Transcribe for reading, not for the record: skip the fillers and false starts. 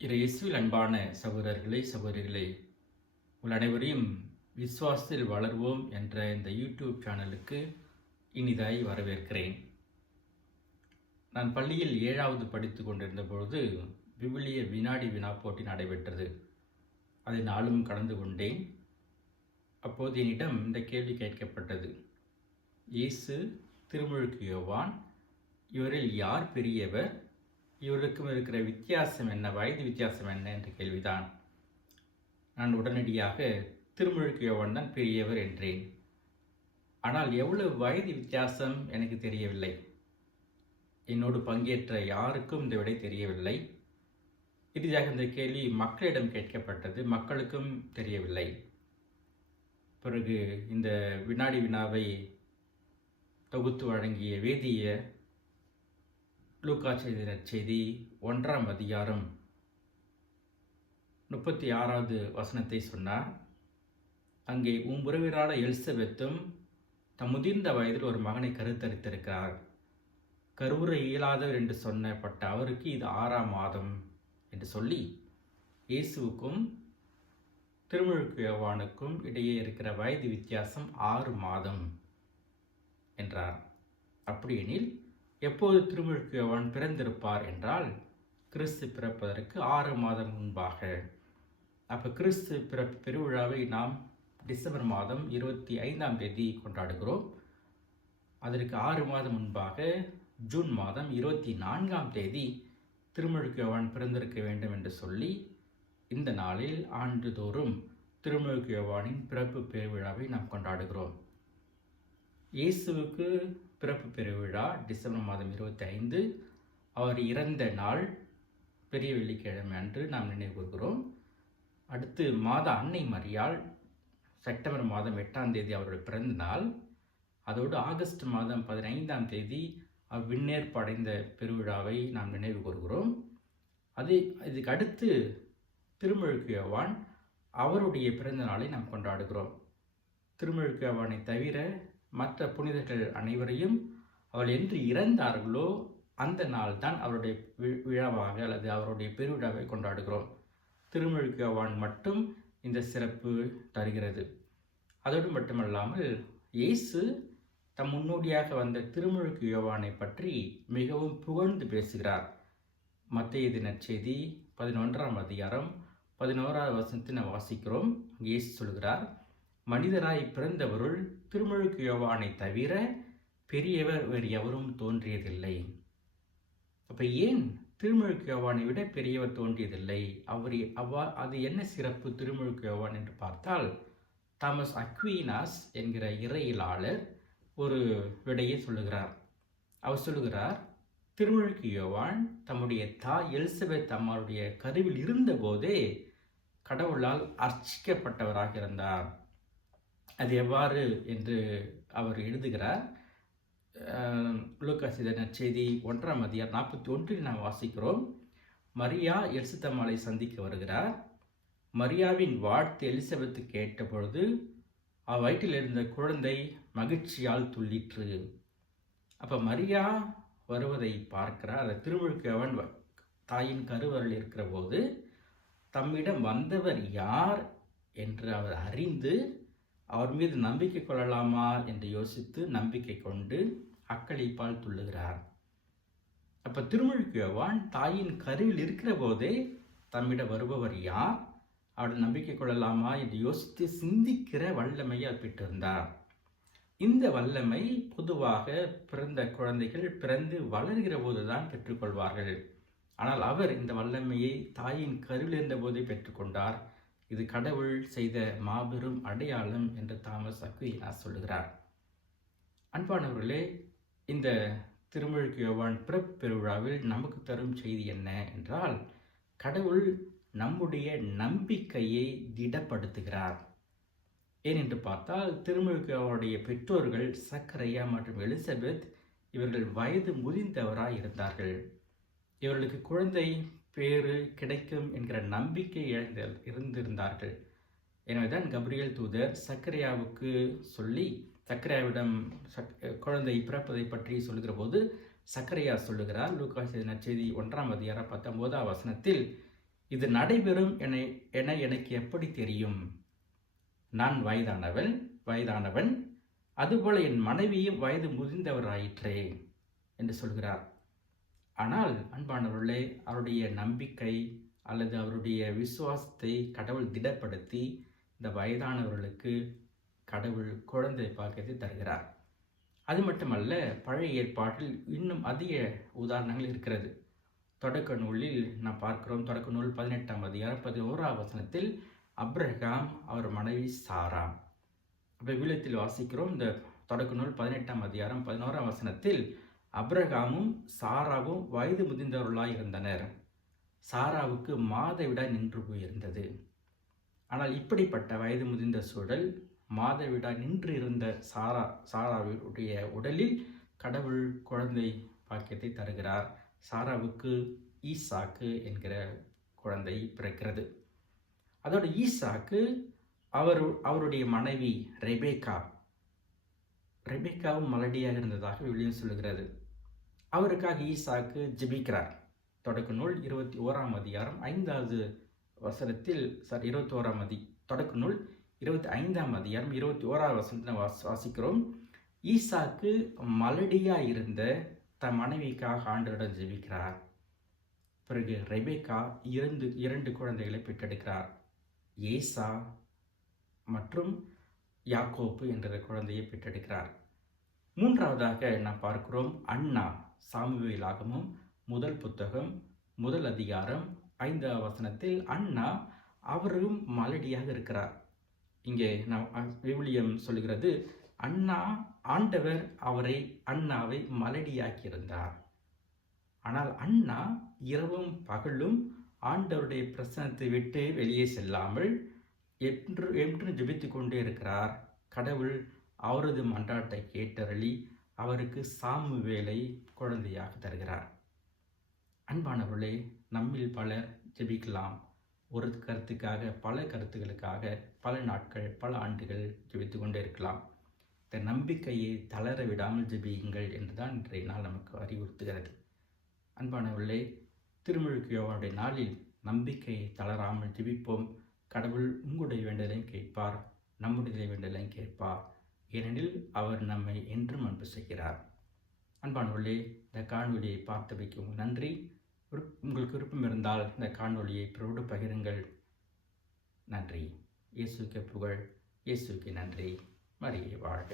இயேசுவில் அன்பான சகோதரர்களே சகோதரிகளே, உங்கள் அனைவரையும் விசுவாசத்தில் வளர்வோம் என்ற இந்த யூடியூப் சேனலுக்கு இனிதாய் வரவேற்கிறேன். நான் பள்ளியில் 7வது படித்து கொண்டிருந்த பொழுது விவிலிய வினாடி வினா போட்டி நடைபெற்றது. அதை நாளும் கடந்து கொண்டேன். அப்போது என்னிடம் இந்த கேள்வி கேட்கப்பட்டது: இயேசு, திருமுழுக்கு யோவான், இவரில் யார் பெரியவர்? இவருக்கும் இருக்கிற வித்தியாசம் என்ன, வயது வித்தியாசம் என்ன என்ற கேள்விதான். நான் உடனடியாக திருமுழுக்கு யோவான் தான் பெரியவர் என்றேன். ஆனால் எவ்வளவு வயது வித்தியாசம் எனக்கு தெரியவில்லை. என்னோடு பங்கேற்ற யாருக்கும் இந்த விடை தெரியவில்லை. இறுதியாக இந்த கேள்வி மக்களிடம் கேட்கப்பட்டது. மக்களுக்கும் தெரியவில்லை. பிறகு இந்த வினாடி வினாவை தொகுத்து வழங்கிய வேதிய லூக்கா செய்தி நற்செய்தி 1ஆம் அதிகாரம் 36வது வசனத்தை சொன்னார். அங்கே உறவினரான எலிசபெத்தும் தம் முதிர்ந்த வயதில் ஒரு மகனை கருத்தரித்திருக்கிறார். கருவுற இயலாதவர் என்று சொன்னப்பட்ட அவருக்கு இது 6ஆம் மாதம் என்று சொல்லி இயேசுவுக்கும் திருமுழுக்கு யோவானுக்கும் இடையே இருக்கிற வயது வித்தியாசம் 6 மாதம் என்றார். அப்படியெனில் எப்போது திருமுழுக்கு யோவான் பிறந்திருப்பார் என்றால், கிறிஸ்து பிறப்பதற்கு 6 மாதம் முன்பாக. அப்போ கிறிஸ்து பிறப்பு பெருவிழாவை நாம் டிசம்பர் மாதம் 25ஆம் தேதி கொண்டாடுகிறோம். அதற்கு 6 மாதம் முன்பாக ஜூன் மாதம் 24ஆம் தேதி திருமுழுக்கு யோவான் பிறந்திருக்க வேண்டும் என்று சொல்லி இந்த நாளில் ஆண்டுதோறும் திருமுழுக்கு யோவானின் பிறப்பு பெருவிழாவை நாம் கொண்டாடுகிறோம். இயேசுவுக்கு பிறப்பு பெருவிழா டிசம்பர் மாதம் 25. அவர் இறந்த நாள் பெரிய வெள்ளிக்கிழமை அன்று நாம் நினைவு கூர்கிறோம். அடுத்து மாதா அன்னை மரியாள் செப்டம்பர் மாதம் 8ஆம் தேதி அவருடைய பிறந்த நாள். அதோடு ஆகஸ்ட் மாதம் 15ஆம் தேதி விண்ணேற்பு அடைந்த பெருவிழாவை நாம் நினைவு கூர்கிறோம். இதுக்கு அடுத்து திருமுழுக்கு யோவான் அவருடைய பிறந்த நாளை நாம் கொண்டாடுகிறோம். திருமுழுக்கு யோவானை தவிர மற்ற புனிதர்கள் அனைவரையும் அவள் என்று இறந்தார்களோ அந்த நாள் தான் அவருடைய விழாவாக அல்லது அவருடைய பெருவிழாவை கொண்டாடுகிறோம். திருமுழுக்கு யோவான் மட்டும் இந்த சிறப்பு தருகிறது. அதோடு மட்டுமல்லாமல் இயேசு தம் முன்னோடியாக வந்த திருமுழுக்கு யோவானை பற்றி மிகவும் புகழ்ந்து பேசுகிறார். மத்தேயு நற்செய்தி 11ஆம் அதிகாரம் 11வது வசனத்தை நாம் வாசிக்கிறோம். இயேசு சொல்கிறார்: மனிதராய் பிறந்தவருள் திருமுழுக்கு யோவானை தவிர பெரியவர் வேறு எவரும் தோன்றியதில்லை. அப்போ ஏன் திருமுழுக்கு யோவானை விட பெரியவர் தோன்றியதில்லை? அது என்ன சிறப்பு திருமுழுக்கு யோவான் என்று பார்த்தால், தாமஸ் அக்வீனாஸ் என்கிற இறையியலாளர் ஒரு விடையை சொல்லுகிறார். அவர் சொல்லுகிறார், திருமுழுக்கு யோவான் தம்முடைய தாய் எலிசபெத் அம்மாவுடைய கருவில் இருந்தபோதே கடவுளால் அர்ச்சிக்கப்பட்டவராக இருந்தார். அது எவ்வாறு என்று அவர் எழுதுகிறார். லூக்கா செய்தி நற்செய்தி 1ஆம் அதிகாரம் 41 நாம் வாசிக்கிறோம். மரியா எலிசபெத்தை சந்திக்க வருகிறார். மரியாவின் வாழ்த்து எலிசபெத்து கேட்ட பொழுது வயிற்றில் இருந்த குழந்தை மகிழ்ச்சியால் துள்ளிற்று. அப்போ மரியா வருவதை பார்க்கிறார். அந்த திருமுழுக்கு யோவான் தாயின் கருவறையில் இருக்கிற போது தம்மிடம் வந்தவர் யார் என்று அவர் அறிந்து அவர் மீது நம்பிக்கை கொள்ளலாமா என்று யோசித்து நம்பிக்கை கொண்டு அக்களிப்பால் துள்ளுகிறார். அப்போ திருமுழுக்கு யோவான் தாயின் கருவில் இருக்கிற போதே தம்மிடம் வருபவர் யார், அவருடைய நம்பிக்கை கொள்ளலாமா என்று யோசித்து சிந்திக்கிற வல்லமையை அவர் பெற்றிருந்தார். இந்த வல்லமை பொதுவாக பிறந்த குழந்தைகள் பிறந்து வளர்கிற போதுதான் பெற்றுக்கொள்வார்கள். ஆனால் அவர் இந்த வல்லமையை தாயின் கருவில் இருந்த போதே பெற்றுக்கொண்டார். இது கடவுள் செய்த மாபெரும் அடையாளம் என்று தாமஸ் அக்வீனாஸ் சொல்லுகிறார். அன்பானவர்களே, இந்த திருமுழுக்கு யோவான் பிறப்பு பெருவிழாவில் நமக்கு தரும் செய்தி என்ன என்றால், கடவுள் நம்முடைய நம்பிக்கையை திடப்படுத்துகிறார். ஏனென்று பார்த்தால், திருமுழுக்கு யோவானுடைய பெற்றோர்கள் சக்கரையா மற்றும் எலிசபெத் இவர்கள் வயது முதிர்ந்தவராய் இருந்தார்கள். இவர்களுக்கு குழந்தை பேறு கிடைக்கும் என்கிற நம்பிக்கை இருந்திருந்தார்கள். எனவேதான் கபிரியேல் தூதர் சக்கரையாவுக்கு சொல்லி சக்கரையாவிடம் குழந்தை பிறப்பதை பற்றி சொல்லுகிற போது சக்கரையா சொல்லுகிறார். லூக்கா நற்செய்தி 1ஆம் அதிகாரம் 19ஆம் வசனத்தில், இது நடைபெறும் என எனக்கு எப்படி தெரியும்? நான் வயதானவன், அதுபோல என் மனைவியும் வயது முதிர்ந்தவராயிற்றே என்று சொல்கிறார். ஆனால் அன்பானவர்களே, அவருடைய நம்பிக்கை அல்லது அவருடைய விசுவாசத்தை கடவுள் திடப்படுத்தி இந்த வயதானவர்களுக்கு கடவுள் குழந்தை பாக்கியத்தை தருகிறார். அது மட்டுமல்ல, பழைய ஏற்பாட்டில் இன்னும் அதிக உதாரணங்கள் இருக்கிறது. தொடக்க நூலில் நாம் பார்க்கிறோம். தொடக்க நூல் 18ஆம் அதிகாரம் 11ஆம் வசனத்தில் அப்ரஹாம் அவர் மனைவி சாரா. விவிலியத்தில் வாசிக்கிறோம். இந்த தொடக்க நூல் 18ஆம் அதிகாரம் 11ஆம் வசனத்தில் அப்ரஹாமும் சாராவும் வயது முதிர்ந்தவர்களாய் இருந்தனர். சாராவுக்கு மாதவிடாய் நின்று போயிருந்தது. ஆனால் இப்படிப்பட்ட வயது முதிர்ந்த சூழல், மாதவிடாய் நின்று இருந்த சாராவுடைய உடலில் கடவுள் குழந்தை பாக்கியத்தை தருகிறார். சாராவுக்கு ஈசாக்கு என்கிற குழந்தை பிறக்கிறது. அதோட ஈசாக்கு அவருடைய மனைவி ரெபேக்காவும் மலடியாக இருந்ததாக விவிலியம் சொல்லுகிறது. அவருக்காக ஈசாக்கு ஜெபிக்கிறார். தொடக்க நூல் 21ஆம் அதிகாரம் 5வது வசனத்தில் 21ஆம் தொடக்க நூல் 25ஆம் அதிகாரம் 21ஆம் வசனத்தில் வாசிக்கிறோம். ஈசாக்கு மலடியாக இருந்த தன் மனைவிக்காக ஆண்டவரிடம் ஜெபிக்கிறார். பிறகு ரெபேக்கா இரண்டு குழந்தைகளை பெற்றெடுக்கிறார். ஏசா மற்றும் யாக்கோப்பு என்ற குழந்தையை பெற்றெடுக்கிறார். மூன்றாவதாக நாம் பார்க்கிறோம், அன்னா. சாமுவேலாகமம் முதல் புத்தகம் 1 அதிகாரம் 5ஆம் வசனத்தில் அன்னா அவரும் மலடியாக இருக்கிறார். இங்கே விவிலியம் சொல்லுகிறது, ஆண்டவர் அன்னாவை மலடியாக்கியிருந்தார். ஆனால் அன்னா இரவும் பகலும் ஆண்டவருடைய பிரசன்னத்தை விட்டு வெளியே செல்லாமல் என்று ஜெபித்து கொண்டே இருக்கிறார். கடவுள் அவரது மன்றாட்டை கேட்டருளி அவருக்கு சாமுவேலை குழந்தையாக தருகிறார். அன்பானவர்களே, நம்மில் பலர் ஜெபிக்கலாம். ஒரு கருத்துக்காக, பல கருத்துக்களுக்காக பல நாட்கள், பல ஆண்டுகள் ஜெபித்து கொண்டே இருக்கலாம். இந்த நம்பிக்கையை தளர விடாமல் ஜெபியுங்கள் என்றுதான் இன்றைய நாள் நமக்கு அறிவுறுத்துகிறது. அன்பானவர்களே, திருமுழுக்கு யோவானுடைய நாளில் நம்பிக்கையை தளராமல் ஜெபிப்போம். கடவுள் உங்களுடைய வேண்டலையும் கேட்பார், நம்முடைய வேண்டலையும் கேட்பார். ஏனெனில் அவர் நம்மை என்றும் அன்பு செய்கிறார். அன்பானவர்களே, இந்த காணொலியை பார்த்தமைக்கு நன்றி. உங்களுக்கு விருப்பம் இருந்தால் இந்த காணொலியை பிறரோடு பகிருங்கள். நன்றி. இயேசுவுக்கு புகழ், இயேசுவுக்கு நன்றி. மரியே வாழ்க.